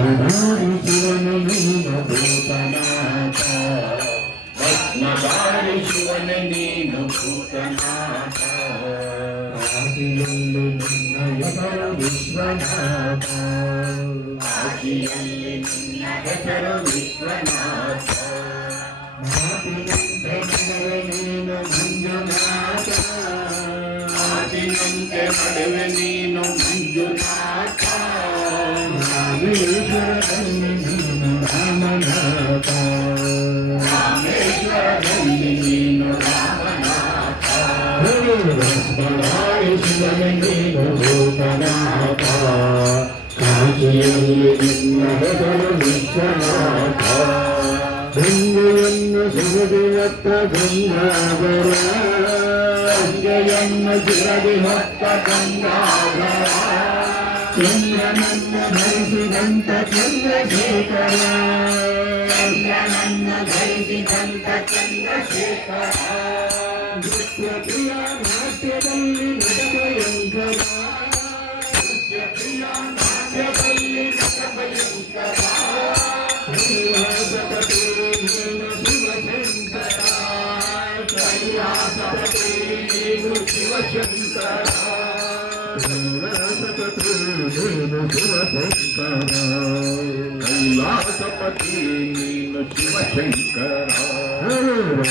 ಭಸ್ಮಧಾರಿ ಶಿವನೇ ನೀನು ಭೂತನಾಥ ಭಸ್ಮಧಾರಿ ಶಿವನೇ ನೀನು ಭೂತನಾಥ ಕಾಶಿಯಲ್ಲಿ ನಿನ್ನ ಹೆಸರು ವಿಶ್ವನಾಥ ಕಾಶಿಯಲ್ಲಿ ನಿನ್ನ ಹೆಸರು ವಿಶ್ವನಾಥ ಮಾತಿನಂತೆ ನಡೆವೆ ನೀನು ಮಂಜುನಾಥ ಮಾತಿನಂತೆ ನಡೆವೆ ನೀನು ಮಂಜುನಾಥ ರಾಮೇಶ್ವರದಲ್ಲಿ ನೀನು ರಾಮನಾಥ ರಾಮೇಶ್ವರದಲ್ಲಿ ನೀನು ರಾಮನಾಥ ಭಸ್ಮಧಾರಿ ಶಿವನೇ ನೀನು ಭೂತನಾಥ ಕಾಶಿಯಲ್ಲಿ ನಿನ್ನ ಹೆಸರು ವಿಶ್ವನಾಥ ಗಂಗೆಯನ್ನು ಸುಗದಿಹತ್ತ ಗಂಗಾಧರ ಗಂಗೆಯನ್ನು ಸುಗದಿಹತ್ತ ಗಂಗಾಧರ ಚಂದ್ರನನ್ನು ಧರಿಸಿದಂತ ಚಂದ್ರಶೇಖರ ಚಂದ್ರನನ್ನು ಧರಿಸಿದಂತ ಚಂದ್ರಶೇಖರ ನೃತ್ಯಪ್ರಿಯ ನಾಟ್ಯದಲ್ಲಿ ನಟಭಯಂಕರ ನೃತ್ಯಪ್ರಿಯ ನಾಟ್ಯದಲ್ಲಿ ನಟಭಯಂಕರ ಕೈಲಾಸಪತಿ ನೀನು ಶಿವಶಂಕರ ಕೈಲಾಸಪತಿ ನೀನು ಶಿವಶಂಕರ ಕೈಲಾಸಪತಿ ನೀನು ಶಿವಶಂಕರ ಕೈಲಾಸಪತಿ ನೀನು ಶಿವಶಂಕರ